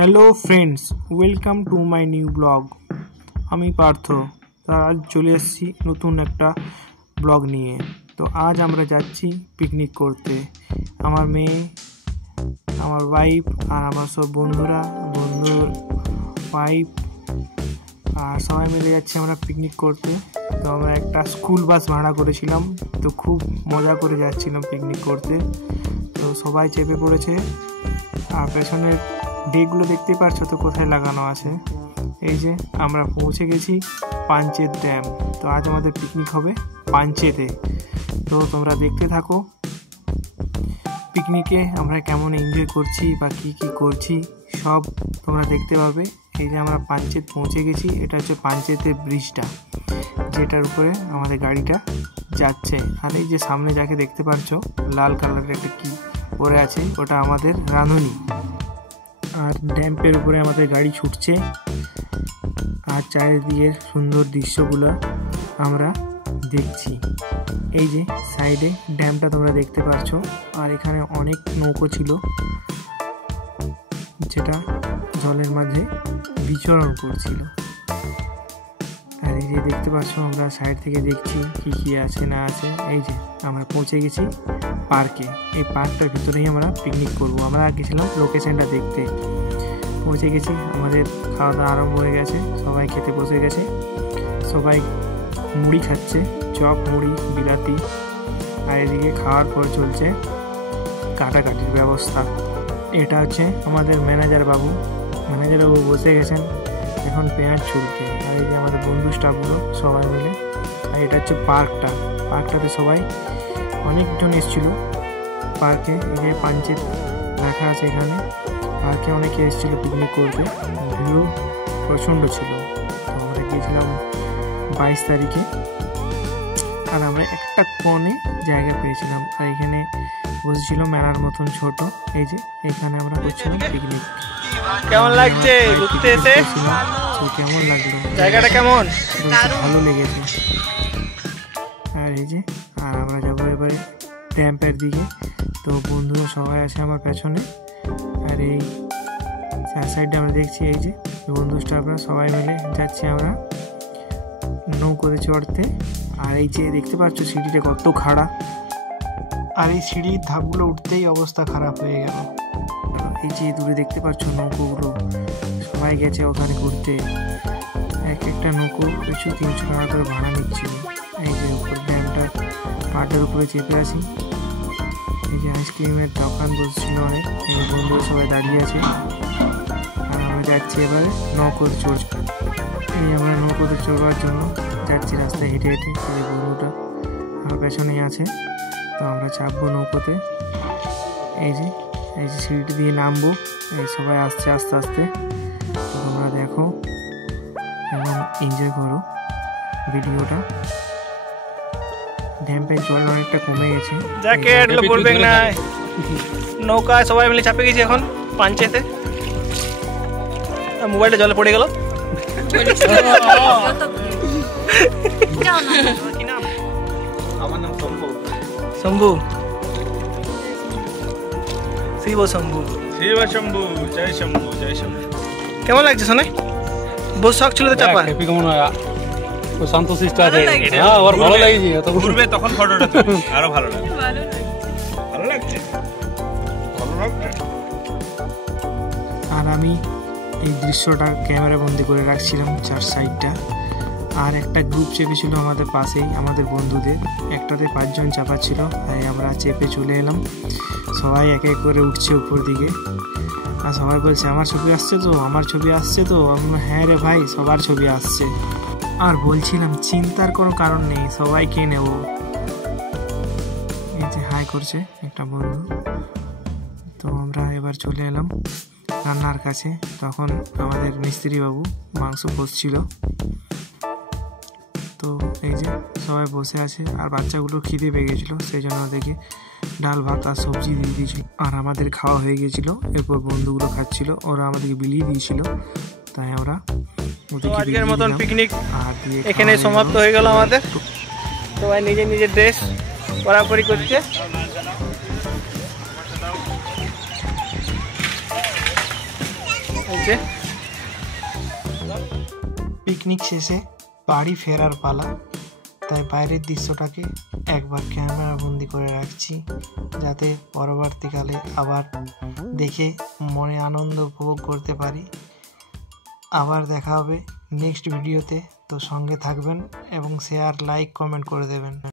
Hello friends, welcome to my new blog. আমি পার্থ। তার আজ চলে এসেছি নতুন একটা ব্লগ নিয়ে। তো আজ আমরা যাচ্ছি পিকনিক করতে। আমার মেয়ে, আমার ওয়াইফ আর আমার সব বন্ধুর ওয়াইফ আর সবাই মিলে যাচ্ছি আমরা পিকনিক করতে। তো আমরা একটা স্কুল বাস ভাড়া করেছিলাম, তো খুব মজা করে যাচ্ছিলাম পিকনিক করতে। তো সবাই চেপে পড়েছে আর পেছনের ডেকগুলো দেখতেই পাচ্ছ তো কোথায় লাগানো আছে। এই যে আমরা পৌঁছে গেছি পাঞ্চেত ড্যাম। তো আজ আমাদের পিকনিক হবে পাঞ্চেতে। তো তোমরা দেখতে থাকো পিকনিকে আমরা কেমন এনজয় করছি বা কি করছি সব তোমরা দেখতে পাবে। এই যে আমরা পাঞ্চেত পৌঁছে গেছি। এটা হচ্ছে পাঞ্চেতের ব্রিজটা, যেটার উপরে আমাদের গাড়িটা যাচ্ছে। আর এই যে সামনে যাকে দেখতে পাচ্ছ লাল কালারের একটা কি পরে আছে, ওটা আমাদের রাঁধুনি। আর ড্যাম্পের উপরে আমাদের গাড়ি ছুটছে আর চারিদিকের সুন্দর দৃশ্যগুলো আমরা দেখছি। এই যে সাইডে ড্যামটা তোমরা দেখতে পাচ্ছ। আর এখানে অনেক নৌকো ছিল যেটা জলের মাঝে বিচরণ করছিল। আর এই যে দেখতে পাচ্ছ আমরা সাইড থেকে দেখছি কি আছে না আছে। এই যে আমরা পৌঁছে গেছি পার্কে। এই পার্কটার ভিতরেই আমরা পিকনিক করব। আমরা গেছিলাম লোকেশনটা দেখতে। পৌঁছে গেছি, আমাদের খাওয়া দাওয়া আরম্ভ হয়ে গেছে, সবাই খেতে বসে গেছে। সবাই মুড়ি খাচ্ছে, চপ মুড়ি বিলাতি। আর এদিকে খাওয়ার পর চলছে কাটাকাটির ব্যবস্থা। এটা হচ্ছে আমাদের ম্যানেজার বাবু বসে গেছেন এখন পেঁয়াজ ছুলতে। আর এই যে আমাদের বন্ধু স্টাফগুলো সবাই মিলে। আর এটা হচ্ছে পার্কটাতে সবাই অনেকজন এসেছিলো পার্কে। এই যে পাঞ্চেত লেখা আছে এখানে। পার্কে অনেকে এসেছিল পিকনিক করতে, ভিড়ও প্রচণ্ড ছিল। তো আমরা গিয়েছিলাম 22 তারিখে। আর আমরা একটা কোণে জায়গা পেয়েছিলাম। আর এখানে বসেছিল মেলার মতন ছোট। এই যে এখানে আমরা করছিলাম পিকনিক। কেমন লাগছে ঘুরতে এসে? কেমন লাগলো জায়গাটা? কেমন? ভালো লেগেছে। আর এই যে আর আমরা যাবো এবারে ড্যাম্পের দিকে। তো বন্ধুরা সবাই আছে আমার পেছনে। আর এই সাইডে আমরা দেখছি এই যে বন্ধু স্টাফরা সবাই মিলে যাচ্ছি আমরা নৌকোতে চড়তে। আর এই যে দেখতে পাচ্ছ সিঁড়িটা কত খাড়া। আর এই সিঁড়ির ধাপগুলো উঠতেই অবস্থা খারাপ হয়ে গেল। এই যে দূরে দেখতে পাচ্ছ নৌকোগুলো, সবাই গেছে ওখানে ঘুরতে। একটা নৌকো কিছু 300 টাকা করে ভাড়া নিচ্ছিল। এই যে উপর ড্যামটা পাহাড়ের উপরে চেপে আছি। এই যে আইসক্রিমের দোকান বসছিল অনেক। এই বন্ধুরা সবাই দাঁড়িয়ে আছে। আর আমরা যাচ্ছি এবারে নৌকোতে চড়ছি। এই আমরা নৌকোতে চড়বার জন্য যাচ্ছি রাস্তায় হেঁটে হেঁটে। এই বন্ধুটা আমার পেছনেই আছে। তো আমরা চাপবো নৌকোতে। এই যে সিঁড়িটি দিয়ে নামবো। এই সবাই আসছে আস্তে আস্তে। তোমরা দেখো এবং এনজয় করো ভিডিওটা। ড্যাম্পের জল অনেকটা কমে গেছে। জ্যাকেট পরবেন না। নৌকায় সবাই মিলে চাপে গেছি এখন পাঞ্চেতে। মোবাইলটা জলে পড়ে গেল। আমার নাম শম্ভু। শিব শম্ভু। জয় শম্ভু। কেমন লাগছে শোনে? বহু শখ ছিল তো চাপা। কেমন হয়? ও শান্তশিষ্ট আছে। হ্যাঁ, ওর ভালো লাগছে। তো ঘুরবে তখন ফটোটা তুলবে, আরো ভালো লাগবে। ভালো লাগছে। আর আমি এই দৃশ্যটা ক্যামেরা বন্দি করে রাখছিলাম চার সাইডটা। আর একটা গ্রুপ চেপেছিল আমাদের পাশেই, আমাদের বন্ধুদের। একটাতে 5 জন চাপা ছিল। তাই আমরা চেপে চলে এলাম। সবাই এক এক করে উঠছে উপর দিকে। আর সবাই বলছে আমার ছবি আসছে তো, আমার ছবি আসছে তো। আমরা হ্যাঁ রে ভাই, সবার ছবি আসছে। আর বলছিলাম চিন্তার কোনো কারণ নেই, সবাইকে নেব। এই যে হাই করছে একটা বন্ধু। তো আমরা এবার চলে এলাম রান্নার কাছে। তখন আমাদের মিস্ত্রি বাবু মাংস কষছিল। তো এই যে সবাই বসে আছে। আর বাচ্চাগুলো খিদে পেয়ে গেছিলো, সেই জন্য ওদেরকে ডাল ভাত আর সবজি দিয়ে দিয়েছিল। আর আমাদের খাওয়া হয়ে গেছিলো। এরপর বন্ধুগুলো খাচ্ছিল, ওরা আমাদেরকে বিলিয়ে দিয়েছিল। তাই আমরা আজকের মতন পিকনিক এখানে সমাপ্ত হয়ে গেল আমাদের। সবাই নিজের ড্রেস পরাপরি করছে। পিকনিক শেষে বাড়ি ফেরার পালা, তাই বাইরের দৃশ্যটাকে একবার ক্যামেরা বন্দি করে রাখছি, যাতে পরবর্তীকালে আবার দেখে মনে আনন্দ উপভোগ করতে পারি। আবার দেখা হবে নেক্সট ভিডিওতে, তো সঙ্গে থাকবেন এবং শেয়ার, লাইক, কমেন্ট করে দেবেন।